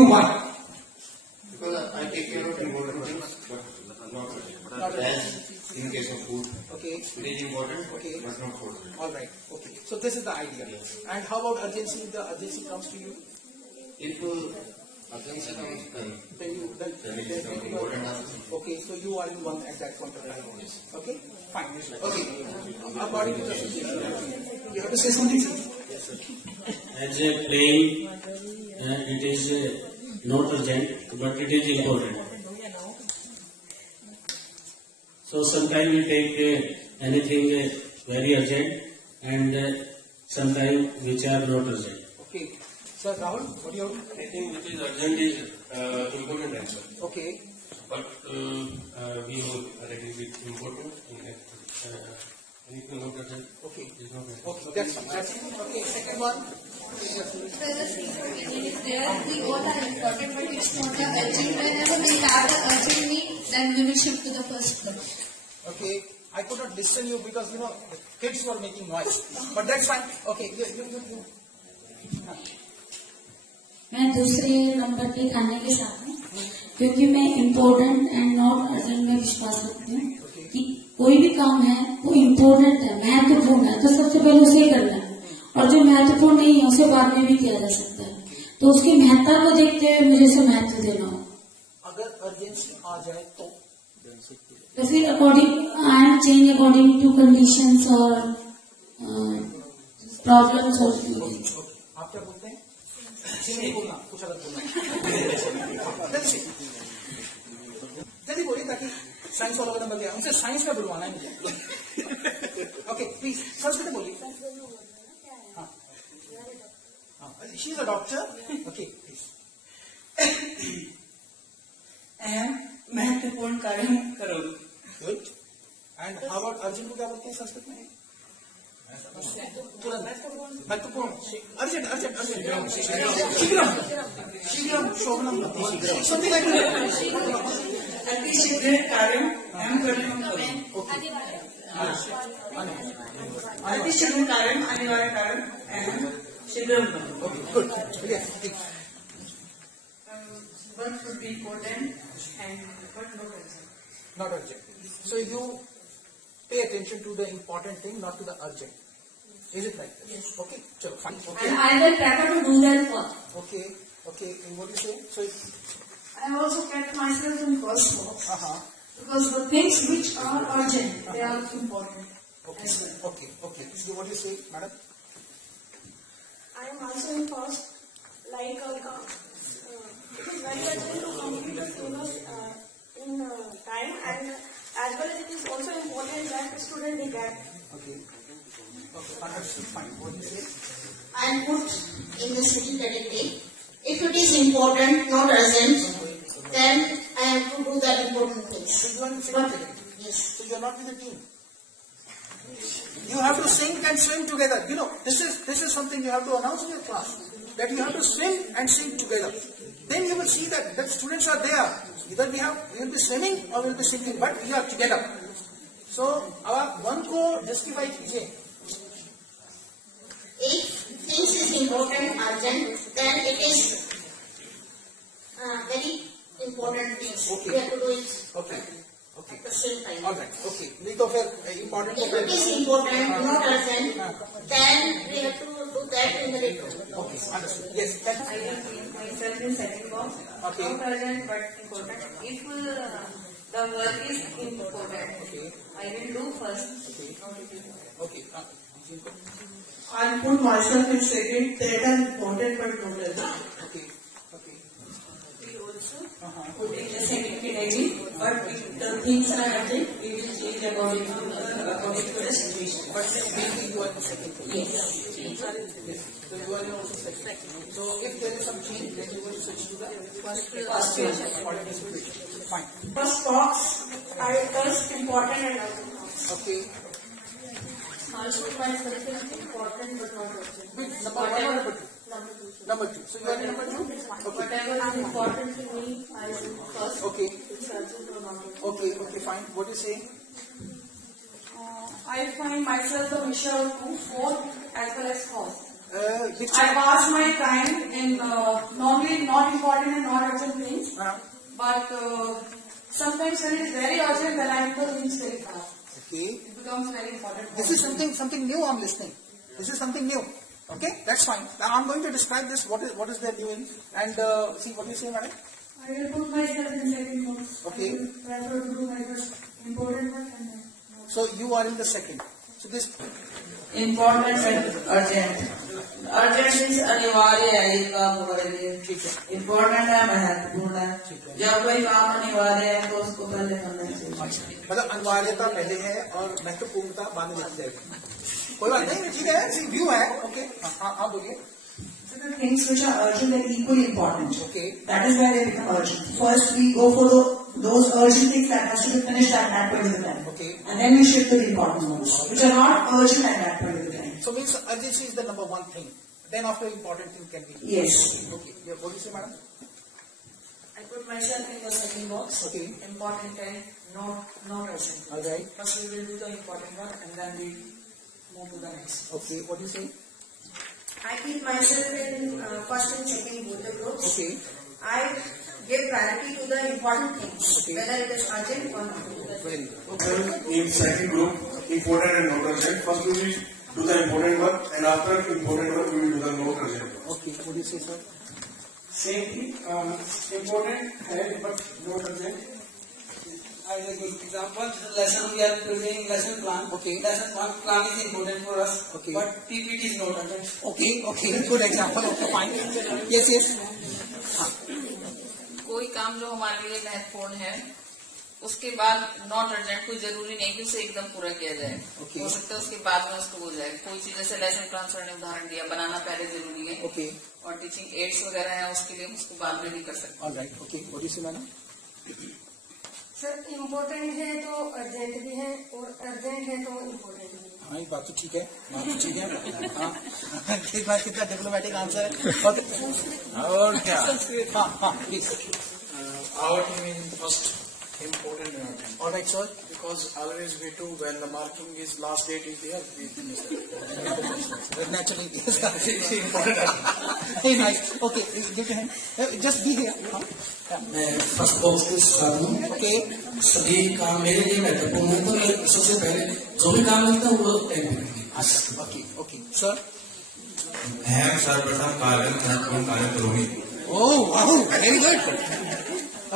Why? Because I take care of important things, but not as in case of food. Okay. It is important, Okay. but not food. All right. Okay. So this is the idea. Yes. And how about urgency? The urgency comes to you. If urgency comes, Then you then it is something important. okay. So you are in one at that point of time. Okay. Fine. Okay. According to the situation, you have to say something. As a playing, it is not urgent, but it is important. So sometimes we take anything very urgent and sometimes which are not urgent. Okay. Sir Rahul, what do you have? I think which is urgent is important answer. Okay. But we know already with important anything not urgent Okay. is not urgent. Okay. That's fine. That's it. Okay. Second one. Whether opinion is there, we all are important, but it's not the urgent. Whenever we have the urgent need, then we will shift to the first one. Okay. I could not listen you because the kids were making noise. But that's fine. Okay. You. मैं दूसरे number पे खाने के साथ हूँ क्योंकि मैं important and not urgent में विश्वास रखती हूँ कि कोई भी काम है वो इम्पोर्टेंट है, महत्वपूर्ण है, तो सबसे पहले उसे ही करना है, और जो महत्वपूर्ण नहीं है उसे बाद में भी किया जा सकता है. तो उसकी महत्ता को देखते हुए मुझे उसे महत्व देना हो. अगर अर्जेंसी आ जाए तो फिर according I am change according to conditions और प्रॉब्लम्स होती है. आप क्या बोलते हैं? नहीं बोलना, कुछ अलग बोलना. जल्दी बोलिए ताकि साइंस वालों का नंबर दिया, उनसे साइंस में बुलवाना है मुझे. ओके प्लीज संस्कृत बोलिए. She is a doctor. Okay please. महत्वपूर्ण कार्य करो. Good. And how about urgent को क्या बोलते हैं संस्कृत में? तुरंत. महत्वपूर्ण. Urgent urgent urgent. शीघ्रम शीघ्रम शोभनम समथिंग लाइक दैट. अति शीघ्र कार्य हम करने. अति शीघ्र कार्य अनिवार्य कार्य शीघ्र. Okay good. चलिए. What would be important and what not urgent. Not urgent. So you pay attention to the important thing, not to the urgent. Is it like this? Yes. Okay. So fine. Okay. And I will prefer to do that first. Okay. Okay. And what do you say? So I also kept myself in first box uh-huh. because the things which are urgent, they are important Okay. as well. Okay. Okay. So what do you say, madam? I am also in first, like it is very urgent to complete the syllabus in time, and as well as it is also important that the student they get. Okay. Okay. Understood. Fine. What do you say? I am put in the second category. If it is important, not urgent, then I have to do that important things. So you are in second category. Yes. So you are not with the team. You have to sing and swim together. This is something you have to announce in your class, that you have to swim and sing together. Then you will see that students are there. Either we will be swimming or we will be singing, but we are together. So our one को justify कीजिए. If things is important, urgent, then it is very important things. Okay. We have to do it Okay. Okay. at the same time. All right. Okay. नहीं तो फिर important. If it is important, not urgent, then we have to do that in the later. Okay. Understood. Yes. I will keep myself in second box. Okay. Not urgent but important. If the work is important, Okay. I will do first. Okay. I put myself in second. That are important but not urgent. Okay. Okay. We also Uh-huh. put in the second category, but if the things are urgent, we will change according to the situation. But maybe you are in second category. Yes. So you are in also second. So if there is some change, then you will switch to the first First according to situation. Fine. First box, I first important and urgent. Okay. Also myself is important but not urgent. Which number one or number two? Number two. Number two. So you are in number two? Okay. Whatever is important to me, I will do first. Okay. It's urgent or not urgent. Okay. Okay. Fine. What do you say? I find myself the mission of 2, 4 as well as cause. which I pass my time in normally not important and not urgent things, but sometimes when it is very urgent, then I do things very fast. okay. It becomes very important. This is something new. I'm listening. This is something new. Okay, that's fine. Now I'm going to describe this. What is there new in? And see what you say, madam. I will put myself in second box. Okay. I will prefer to do my first important work and then. So you are in the second. So this Important and urgent. Urgent means अनिवार्य है ये काम हमारे लिए. ठीक है. Important है महत्वपूर्ण है. जब कोई काम अनिवार्य है तो उसको पहले करना चाहिए. मतलब अनिवार्यता पहले है और महत्वपूर्णता बाद में लिखी जाएगी. कोई बात नहीं, ठीक है. सी व्यू है. ओके. हाँ हाँ बोलिए. So the things which are urgent are equally important. Okay. That is why they become urgent. First we go for those urgent things that has to be finished at that particular time. Okay. And then we shift to the important ones, which are not urgent at that particular time. So means urgency is the number one thing. Then after important thing can be. Yes. Okay. Yeah, what do you say, madam? I put myself in the second box. Okay. Important and not urgent. All right. First we will do the important one and then we move to the next. Okay. What do you say? I keep myself in first and second both the groups. Okay. I give priority to the important things, Okay. whether it is urgent or not. Very good. In second group, important and not urgent. First we will do the important work, and after important work we will do the not urgent work. Okay. What do you say, sir? Same thing, important है but not urgent. As a good example, the lesson we are preparing lesson plan. Okay. Lesson plan is important for us. Okay. But PPT is not urgent. Okay. Okay. Good example. Okay. Fine. Yes. Yes. हाँ. कोई काम जो हमारे लिए महत्वपूर्ण है उसके बाद नॉट अर्जेंट, कोई जरूरी नहीं कि उसे एकदम पूरा किया जाए. Okay. हो सकता है उसके बाद में उसको हो जाए. कोई चीज जैसे लेसन प्लान सर ने उदाहरण दिया, बनाना पहले जरूरी है. Okay. और टीचिंग एड्स वगैरह है उसके लिए हम उसको बाद में भी कर सकते All right. Okay. What do you say, madam? Sir important है तो अर्जेंट भी है और अर्जेंट है तो इम्पोर्टेंट भी है. हाँ, ये बात तो ठीक है. बात तो ठीक है. हाँ. एक बार कितना डिप्लोमेटिक आंसर है. और क्या? हाँ हाँ please. Our team is first important and urgent. All right, sir. Because always we do when the marking is last date is there, we finish that. Naturally, very nice. Okay, give your hand. Just be here. हाँ. मैं first box के साथ हूँ. Okay. सभी काम मेरे लिए महत्वपूर्ण है, तो मैं सबसे पहले जो भी काम मिलता है वो टाइम पे करेंगे. अच्छा. Okay. Okay. Sir. अहम सर्वप्रथम कार्य महत्वपूर्ण कार्य करोगे. Oh wow, very good.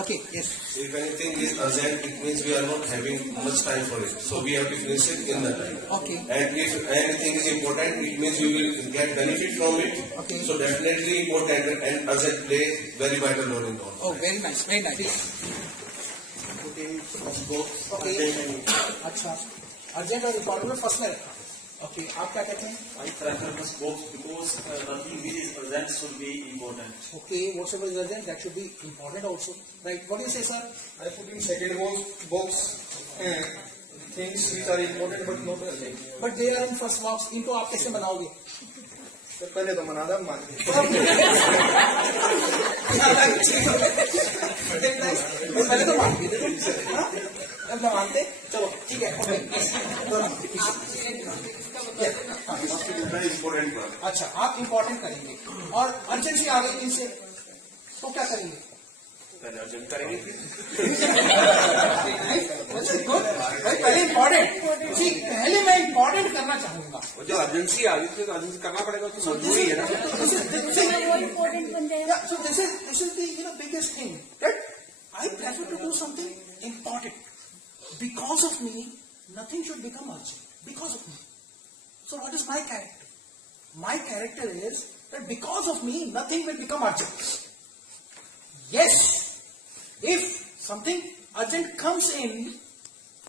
Okay. Yes. If anything is urgent, it means we are not having much time for it. So we have to finish it in the time. Okay. And if anything is important, it means we will get benefit from it. Okay. So definitely important and urgent play very vital role in all. Oh, very nice. Very nice. Okay. अच्छा. Urgent और important में first में रखा. Okay. आप क्या कहते हैं? I prefer first box because the thing which is urgent should be important. Okay. Whatever is urgent, that should be important also. Right. What do you say, sir? I put in second box things which are important but not urgent. But they are in first box. इनको आप कैसे बनाओगे? तो पहले तो मना दम मान पहले तो मानते. चलो ठीक है. Very important one. अच्छा, आप इम्पोर्टेंट करेंगे और अर्जेंसी आ गई इनसे तो क्या करेंगे? Then urgent करेंगे. पहले इम्पोर्टेंट. पहले मैं इम्पोर्टेंट करना चाहूंगा. जो अर्जेंसी आ गई तो अर्जेंसी करना पड़ेगा, तो मजबूरी है ना. So this is the biggest thing that I prefer to do something important. Because of me, nothing should become urgent. Because of me. So what is my character? My character is that because of me, nothing will become urgent. Yes, if something urgent comes in,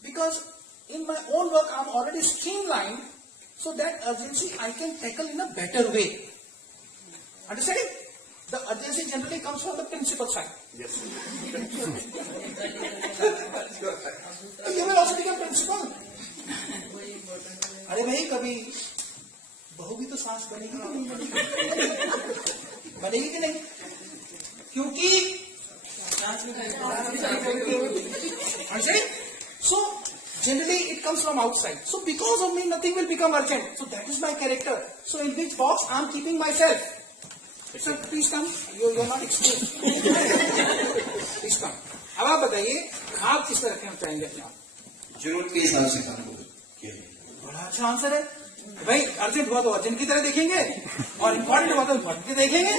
because in my own work I am already streamlined, so that urgency I can tackle in a better way. Understanding? The urgency generally comes from the principal side. Yes. You will also become principal. अरे भाई कभी बहू भी तो सांस बनेगी कि नहीं बनेगी? बनेगी कि नहीं? क्योंकि so Generally, it comes from outside. So because of me, nothing will become urgent. So that is my character. So in which box I am keeping myself? Sir, please come. You're not excused. Please come. अब आप बताइए खाब किस तरह रखना चाहेंगे अपने आप? जरूरत के हिसाब से काम को किया जाए। बड़ा अच्छा आंसर है भाई। अर्जेंट हुआ तो अर्जेंट की तरह देखेंगे और इम्पोर्टेंट हुआ तो इम्पोर्टेंट की देखेंगे।